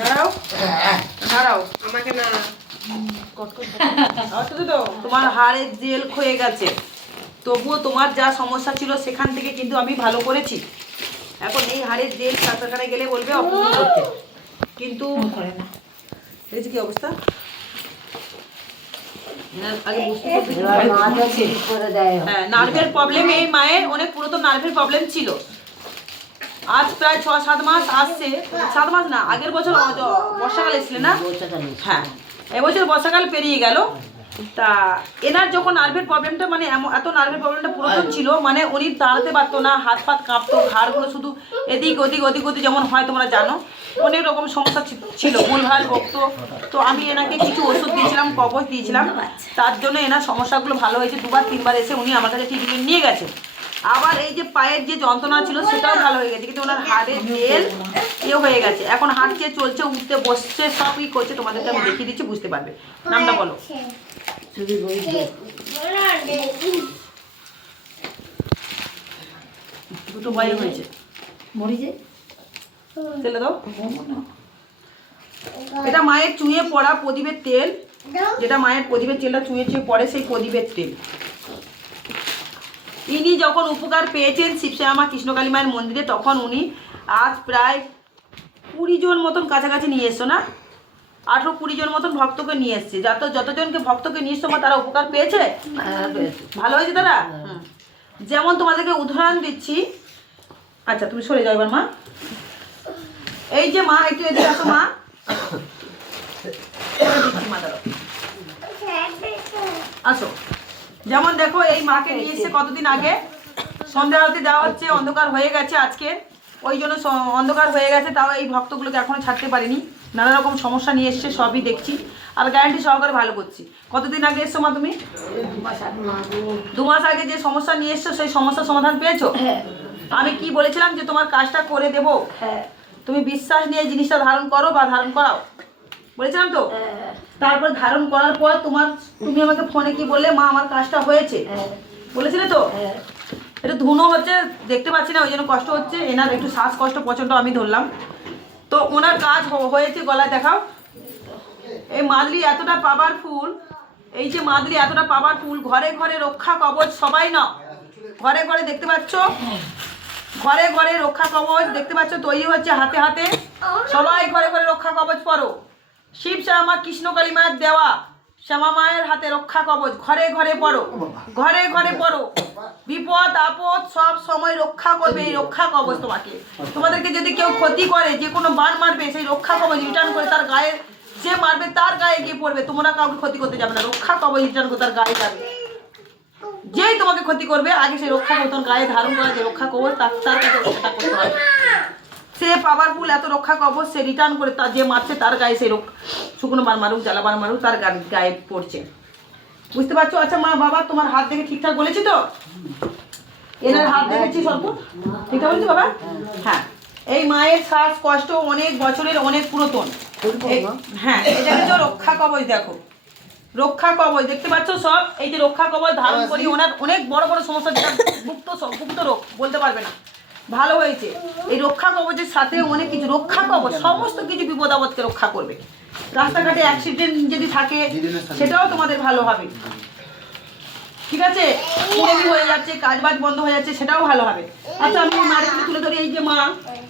নাড়াও। নাড়াও। আমাকে না তোমার হাড়ের জেল ক্ষয়ে গেছে। তবুও তোমার যা সমস্যা ছিল সেখান থেকে কিন্তু আমি ভালো করেছি। এখন এই হাড়ের জেল ডাক্তারখানে গেলে বলবে অপারেশন করতে। কিন্তু এই যে কি অবস্থা? হয়। হ্যাঁ নার্ভের প্রবলেম এই মায়ের অনেক পুরাতন নার্ভের প্রবলেম ছিল। আজ প্রায় ছ সাত মাস আসছে। সাত মাস না আগের বছর বর্ষাকাল এসেছিল না? হ্যাঁ এবছর বর্ষাকাল পেরিয়ে গেল। তা এনার যখন নার্ভের প্রবলেমটা মানে এমন এত নার্ভের প্রবলেমটা পুরাতন ছিল মানে উনি দাঁড়াতে পারতো না হাত ফাত কাঁপতো ঘাড়গুলো শুধু এদিক ওদিক ওদিক ওদিক যেমন হয় তোমরা জানো। অনেক রকম সমস্যা ছিল ভুলভাল বকতো তো আমি এনাকে কিছু ওষুধ দিয়েছিলাম কবচ দিয়েছিলাম। তার জন্য এনার সমস্যাগুলো ভালো হয়েছে। দুবার তিনবার এসে উনি আমার কাছে ট্রিটমেন্ট নিয়ে গেছেন আবার এই যে পায়ের যে যন্ত্রণা ছিল সেটাও ভালো হয়ে গেছে। কিন্তু ওনার হাড়ের জেল ইয়ে হয়ে গেছে। এখন হাঁটছে চলছে উঠতে বসছে সবই করছে তোমাদেরকে আমি দেখিয়ে দিচ্ছি বুঝতে পারবে। নামটা বলো। দুটো বয়ে হয়েছে। মরিছে তেলে দাও। এটা মায়ের চুঁয়ে পড়া প্রদীপের তেল। যেটা মায়ের প্রদীপের তেলটা চুঁয়ে চুঁয়ে পড়ে সেই প্রদীপের তেল। ইনি যখন উপকার পেয়েছেন শিবশ্যামা কৃষ্ণকালী মায়ের মন্দিরে তখন উনি আজ প্রায় কুড়ি জন মতন কাছাকাছি নিয়ে এসছো না? আঠেরো কুড়ি জন মতন ভক্তকে নিয়ে এসছে। যত যতজনকে ভক্তকে নিয়ে এসছো মা তারা উপকার পেয়েছে? হ্যাঁ, ভালো হয়েছে তারা? যেমন তোমাদেরকে উদাহরণ দিচ্ছি। আচ্ছা তুমি সরে যাও এবার মা। এই যে মা একটু এদিকে আসো মা। আসো। যেমন দেখো এই মাকে নিয়ে এসছে কতদিন আগে? সন্ধ্যা আরতি দেওয়া হচ্ছে অন্ধকার হয়ে গেছে আজকে। ওই জন্য অন্ধকার হয়ে গেছে তাও এই ভক্তগুলোকে এখনও ছাড়তে পারিনি। নানা রকম সমস্যা নিয়ে এসছে সবই দেখছি। আর গ্যারান্টি সহকারে ভালো করছি। কতদিন আগে এসছো মা তুমি? দু মাস আগে যে সমস্যা নিয়ে এসছো সেই সমস্যার সমাধান পেয়েছ? আমি কি বলেছিলাম যে তোমার কাজটা করে দেবো? হ্যাঁ। তুমি বিশ্বাস নিয়ে এই জিনিসটা ধারণ করো বা ধারণ করাও। বলেছিলাম তো? হ্যাঁ, তারপর ধারণ করার পর তোমার তুমি আমাকে ফোনে কি বললে? মা আমার কাজটা হয়েছে। হ্যাঁ, বলেছিলে তো? হ্যাঁ। এটা ধুনো হচ্ছে দেখতে পাচ্ছি না ওই জন্য কষ্ট হচ্ছে। এনার একটু শ্বাসকষ্ট প্রচণ্ড আমি ধরলাম। তো ওনার কাজ হয়েছে গলায় দেখাও। এই মাদলি এতটা পাওয়ারফুল এই যে মাদলি এতটা পাওয়ারফুল ঘরে ঘরে রক্ষা কবচ সবাই না ঘরে ঘরে দেখতে পাচ্ছ? ঘরে ঘরে রক্ষা কবচ দেখতে পাচ্ছ? তৈরি হচ্ছে হাতে হাতে। সবাই ঘরে ঘরে রক্ষা কবচ পরো। শিব শ্যামা কৃষ্ণ কালী মায়ের দেওয়া। শ্যামা মায়ের হাতে রক্ষা কবচ। ঘরে ঘরে পড়ো। ঘরে ঘরে পড়ো। বিপদ আপদ সব সময় রক্ষা করবে এই রক্ষা কবচ তোমাকে। তোমাদেরকে যদি কেউ ক্ষতি করে যে কোনো বান মারবে সেই রক্ষা কবচ রিটার্ন করে তার গায়ে যে মারবে তার গায়ে গিয়ে পড়বে। তোমরা কাউকে ক্ষতি করতে যাবে না। রক্ষা কবচ রিটার্ন করে তার গায়ে যাবে। যেই তোমাকে ক্ষতি করবে আগে সেই রক্ষা কবচ গায়ে ধারণ করা যে রক্ষা কবচ তার তার কাছে রক্ষাটা করতে হবে। সে পাওয়ারফুল এত রক্ষা কবচ সে রিটার্ন করে তার যে মারছে তার গায়ে সেই রক্ষা শুকনো বার মারুক, জ্বালা বার মারুক, তার গায়ে পড়ছে। বুঝতে পারছ? আচ্ছা মা, বাবা, তোমার হাত দেখে ঠিকঠাক বলেছি তো? এনার হাত দেখেছি সব ঠিকঠাক বলেছি, বাবা? হ্যাঁ। এই মায়ের শ্বাস কষ্ট অনেক বছরের, অনেক পুরাতন। হ্যাঁ এটা হচ্ছে রক্ষা কবচ, দেখো। রক্ষা কবচ, দেখতে পাচ্ছ সব? এই যে রক্ষা কবচ ধারণ করি, ওনার অনেক বড় বড় সমস্যা, যেটা সব- গুপ্ত রোগ, বলতে পারবে না। ভালো হয়েছে। এই রক্ষা কবচের সাথে অনেক কিছু, রক্ষা কবচ, সমস্ত কিছু বিপদ আপদকে রক্ষা করবে। রাস্তাঘাটে অ্যাক্সিডেন্ট যদি থাকে সেটাও তোমাদের ভালো হবে। ঠিক আছে? কুড়েমি হয়ে যাচ্ছে কাজ বাজ বন্ধ হয়ে যাচ্ছে সেটাও ভালো হবে। আচ্ছা আমি মায়ের একটু তুলে ধরি এই যে মা।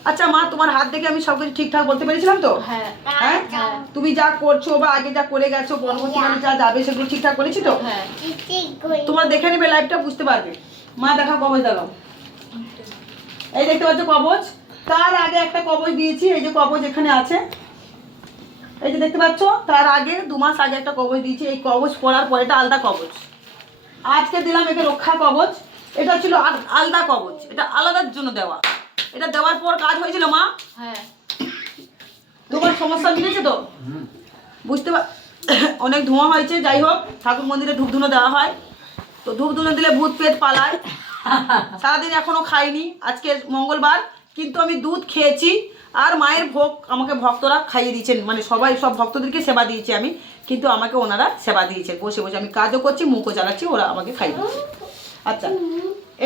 আচ্ছা মা তোমার হাত দেখে আমি সব কিছু ঠিকঠাক বলতে পেরেছিলাম তো? হ্যাঁ হ্যাঁ তুমি যা করছ বা আগে যা করে গেছো পরবর্তী মানে যা যাবে সেগুলো ঠিকঠাক করেছি তো? হ্যাঁ। তোমরা দেখে নেবে লাইভটা বুঝতে পারবে। মা দেখা কবচ দেখাও এই দেখতে পাচ্ছ কবচ তার আগে একটা কবচ দিয়েছি এই যে কবচ এখানে আছে। এই যে দেখতে পাচ্ছ তার আগে দু মাস আগে একটা কবচ দিয়েছি। এই কবচ পরার পর এটা আলাদা কবচ। আজকে দিলাম একে রক্ষা কবচ। এটা ছিল আল- আলাদা কবচ। এটা আলাদার জন্য দেওয়া। এটা দেওয়ার পর কাজ হয়েছিল মা? হ্যাঁ। তোমার সমস্যা মিলেছে তো? বুঝতে পার অনেক ধোঁয়া হয়েছে যাই হোক ঠাকুর মন্দিরে ধূপ ধুনো দেওয়া হয়। তো ধূপ ধুনো দিলে ভূত পেট পালায়। সারাদিন এখনও খাইনি। আজকে মঙ্গলবার। কিন্তু আমি দুধ খেয়েছি। আর মায়ের ভোগ আমাকে ভক্তরা খাইয়ে দিয়েছেন। মানে সবাই সব ভক্তদেরকে সেবা দিয়েছি আমি কিন্তু আমাকে ওনারা সেবা দিয়েছেন। বসে বসে আমি কাজও করছি মুখও চালাচ্ছি ওরা আমাকে খাইয়ে দিচ্ছে আচ্ছা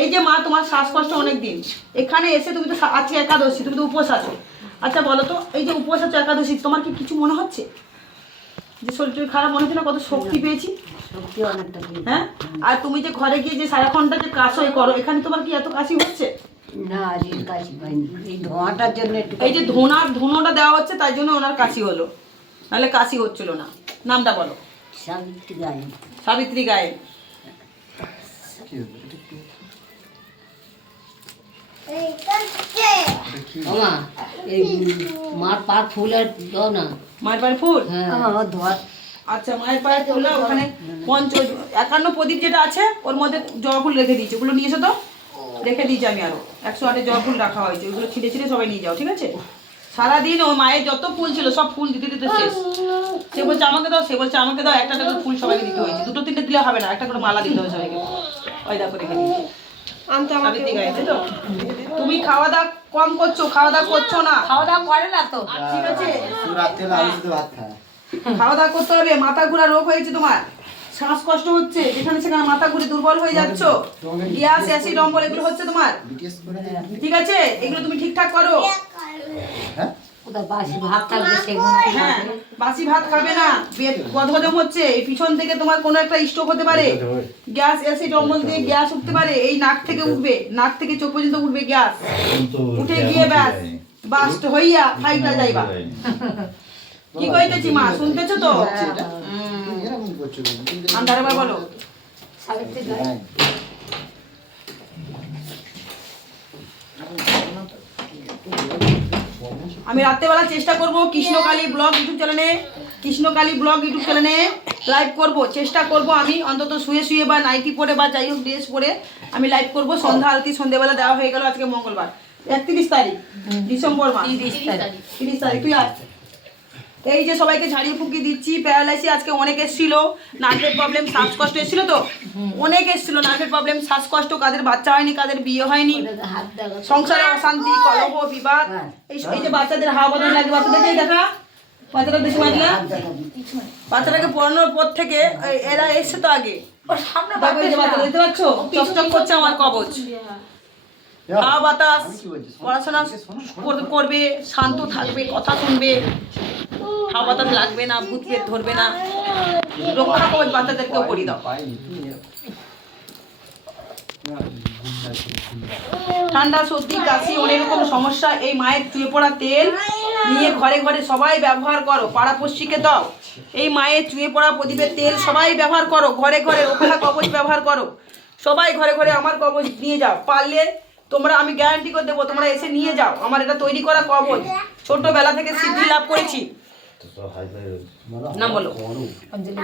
এই যে মা তোমার শ্বাসকষ্ট অনেক দিন এখানে এসে তুমি তো আজকে একাদশী তুমি তো উপোস আছো। আচ্ছা বলো তো এই যে উপোস আছে একাদশী তোমার কি কিছু মনে হচ্ছে? যে শরীর খারাপ মনে হচ্ছে না? কত শক্তি পেয়েছি? শক্তি অনেকটা পেয়েছি। হ্যাঁ? আর তুমি যে ঘরে গিয়ে যে সারাক্ষণটা যে কাশই করো এখানে তোমার কি এত কাশি হচ্ছে? না আজকে কাশি পাইনি এই ধোঁয়াটার জন্য একটু এই যে ধোনার ধুনোটা দেওয়া হচ্ছে তাই জন্য ওনার কাশি হলো। নাহলে কাশি হচ্ছিল না। নামটা বলো। সাবিত্রী গায়ে সাবিত্রী গায়ে ওমা এই মার পার ফুলের দাও না। মায়ের পায়ের ফুল? হ্যাঁ। ও ধোয়া আচ্ছা মায়ের পায়ের ফুল ওখানে পঞ্চ একান্ন প্রদীপ যেটা আছে ওর মধ্যে জবা ফুল রেখে দিয়েছে। ওগুলো নিয়ে এসো তো। রেখে দিয়েছি আমি আরও। একশো আটে জবা ফুল রাখা হয়েছে ওইগুলো ছিঁড়ে ছিঁড়ে সবাই নিয়ে যাও ঠিক আছে? সারাদিন ও মায়ের যত ফুল ছিল সব ফুল দিতে দিতে শেষ। সে বলছে আমাকে দাও সে বলছে আমাকে দাও একটা একটা করে ফুল সবাইকে দিতে হয়েছে। দুটো তিনটে দিলে হবে না একটা করে মালা দিতে হবে সবাইকে। ওই দেখো রেখে দিয়েছি? তুমি খাওয়া দাওয়া কম করছ খাওয়া দাওয়া করছ না? খাওয়া দাওয়া করে না তো। ঠিক আছে? খাওয়া দাওয়া করতে হবে মাথা ঘোরা রোগ হয়েছে তোমার? শ্বাসকষ্ট হচ্ছে যেখানে সেখানে মাথা ঘুরে দুর্বল হয়ে যাচ্ছ। গ্যাস অ্যাসিড অম্বল এগুলো হচ্ছে তোমার। ঠিক আছে? এগুলো তুমি ঠিকঠাক করো। হ্যাঁ? বাসি ভাত থাকবে হ্যাঁ বাসি ভাত খাবে না। গদগদম হচ্ছে পিছন থেকে তোমার কোনো একটা স্ট্রোক হতে পারে। গ্যাস অ্যাসিড অম্বল দিয়ে গ্যাস উঠতে পারে এই নাক থেকে উঠবে। নাক থেকে চোখ পর্যন্ত উঠবে গ্যাস। উঠে গিয়ে ব্যাস। বাস্ট হইয়া ফাইটা যাইবা। কি কইতেছি মা শুনতেছো তো? এরকম করছ কেন? তুমি আন্ধারে বলো। সাবিত্রী গায়ে হ্যাঁ। আমি রাত্রেবেলা চেষ্টা করব কৃষ্ণকালী ব্লগ ইউটিউব চ্যানেলে কৃষ্ণকালী ব্লগ ইউটিউব চ্যানেলে লাইভ করব। চেষ্টা করব আমি অন্তত শুয়ে শুয়ে বা নাইটি পরে বা যাই হোক ড্রেস পরে আমি লাইভ করব। সন্ধ্যা আরতি সন্ধ্যেবেলা দেওয়া হয়ে গেল আজকে মঙ্গলবার। একত্রিশ তারিখ ডিসেম্বর মাস। তিরিশ তারিখ। তুই এই যে সবাইকে ঝাড়িয়ে ফুকি দিচ্ছি প্যারালাইসি আজকে অনেক এসেছিল নার্ভের প্রবলেম শ্বাসকষ্ট এসেছিল তো? অনেক এসেছিল নার্ভের প্রবলেম শ্বাসকষ্ট কাদের বাচ্চা হয়নি কাদের বিয়ে হয়নি। সংসারে অশান্তি কলহ বিবাদ এই এই যে বাচ্চাদের হাওয়া বাতাস লাগে দেখা। বাচ্চাদের দেখে দেখা বাচ্চাটাকে পড়ানোর পর থেকে এরা এসছে তো আগে। দেখতে পাচ্ছ? চকচক করছে আমার কবচ হাওয়া বাতাস পড়াশোনা করবে শান্ত থাকবে কথা শুনবে। হাওয়া বাতাস লাগবে না, ভূত পেট ধরবে না। রক্ষা কবচ বাচ্চাদেরকেও করি দাও। ঠান্ডা সর্দি, কাশি, অনেক রকম সমস্যা। এই মায়ের চুয়ে পড়া তেল নিয়ে ঘরে ঘরে সবাই ব্যবহার করো পাড়াপড়শিকে দাও। এই মায়ের চুয়ে পড়া প্রদীপের তেল সবাই ব্যবহার করো, ঘরে ঘরে রক্ষা কবচ ব্যবহার করো। সবাই ঘরে ঘরে আমার কবচ নিয়ে যাও। পারলে তোমরা, আমি গ্যারান্টি করে দেবো, তোমরা এসে নিয়ে যাও। আমার এটা তৈরি করা কবচ। ছোটবেলা থেকে সিদ্ধি লাভ করেছি। না বলো। অঞ্জলি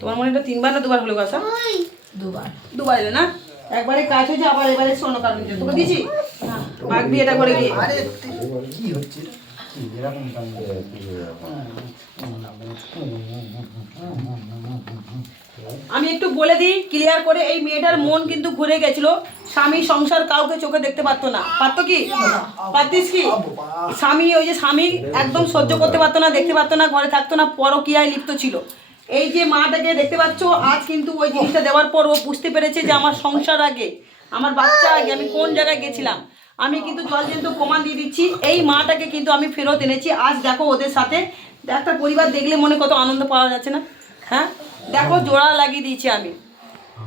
তোমার মনে হয় এটা তিনবার না দুবার হলো গাছা? দুবার। দুবার এলে না? একবারে কাজ হয়েছে আবার এবারে অন্য কারণ তোকে দিছি মাগ দিয়ে এটা করে গিয়ে আরে কি হচ্ছে? আমি একটু বলে দিই ক্লিয়ার করে এই মেয়েটার মন কিন্তু ঘুরে গেছিল। স্বামী সংসার কাউকে চোখে দেখতে পারতো না। পারতো কি? পারতিস কি? স্বামী, ওই যে স্বামী একদম সহ্য করতে পারতো না, দেখতে পারতো না, ঘরে থাকতো না, পরকীয়ায় লিপ্ত ছিল। এই যে মাটাকে দেখতে পাচ্ছ, আজ কিন্তু ওই জিনিসটা দেওয়ার পর ও বুঝতে পেরেছে যে আমার সংসার আগে, আমার বাচ্চা আগে, আমি কোন জায়গায় গেছিলাম? আমি কিন্তু জল কিন্তু প্রমাণ দিয়ে দিচ্ছি। এই মাটাকে কিন্তু আমি ফেরত এনেছি। আজ দেখো ওদের সাথে। একটা পরিবার দেখলে মনে কত আনন্দ পাওয়া যাচ্ছে না? হ্যাঁ? দেখো জোড়া লাগিয়ে দিয়েছি আমি।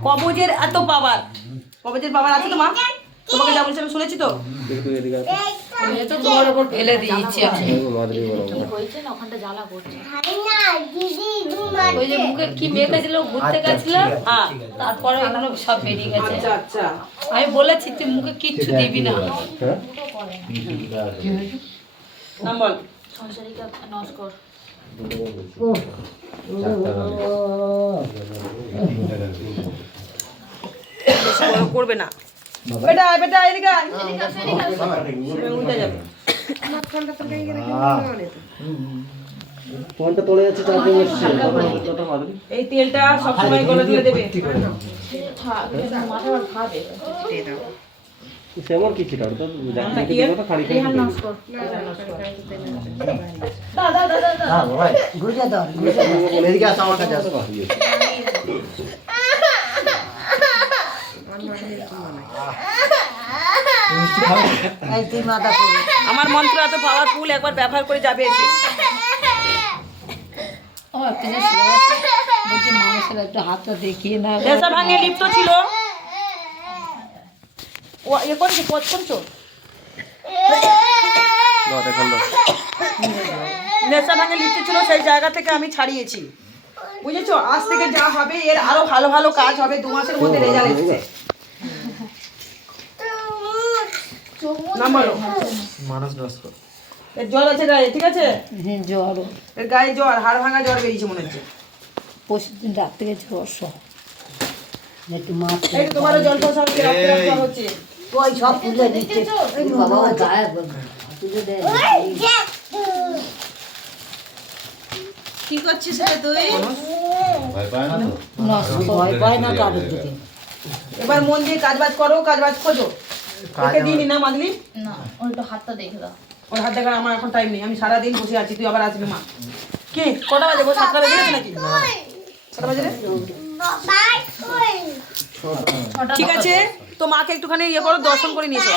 কবজের এত পাওয়ার। কবজের পাওয়ার আছে তো মা? তোমাকে যা বলছি আমি শুনেছি তো? ফেলে দিয়েছি আমি। ওখানটা জ্বালা করছে ওই যে মুখে কি মেখেছিল ঘুরতে গেছিল? হ্যাঁ তারপরে এগুলো সব বেরিয়ে গেছে। আচ্ছা আচ্ছা। আমি বলেছি তুই মুখে কিচ্ছু দিবি না। নাম বল। সংসারিকা নস্কর। করবে না। বেটা বেটা এদিকে। উল্টে যাবে। ফোনটা তোলে যাচ্ছে চার্জিং হচ্ছে এই তেলটা সবসময় গলা তুলে দেবে। সেমন কি ছিল তো কি এর? খালি ভাই। এদিকে আসো আমার কাছে আসো। মন্ত্র এত পাওয়ারফুল একবার ব্যবহার করে যাবে এসে। একটা হাতটা দেখিয়ে না ভাঙে লিপ্ত ছিল। ও ইয়ে করছে নেশা ভাঙে লিপ্ত ছিল সেই জায়গা থেকে আমি ছাড়িয়েছি। বুঝেছ? আজ থেকে যা হবে এর আরও ভালো ভালো কাজ হবে দু মাসের মধ্যে রেজাল্ট এসেছে। মানুষ নষ্ট এর জ্বর আছে গায়ে ঠিক আছে? হ্যাঁ জ্বর এর গায়ে জ্বর হাড় ভাঙা জ্বর বেরিয়েছে মনে হচ্ছে। পরশু দিন রাত থেকে জ্বর সব একটু মাছ এই তো তোমারও জল সব হচ্ছে। ওই সব তুলে দিচ্ছে। বাবা ওই গায়ে তুলে দে কি করছিস রে তুই? না ভয় পায় না কারোর দিকে। এবার মন দিয়ে কাজ বাজ করো কাজ বাজ খোঁজো। দিইনি না মাদলি না ওর একটু হাতটা দেখে দাও। ওর হাত দেখার আমার এখন টাইম নেই। আমি সারাদিন বসে আছি তুই আবার আসবি মা। কি? কটা বাজে? গো সাতটা বাজে নাকি? কটা বাজে ঠিক আছে তো মাকে একটুখানি ইয়ে করো দর্শন করে নিয়েছো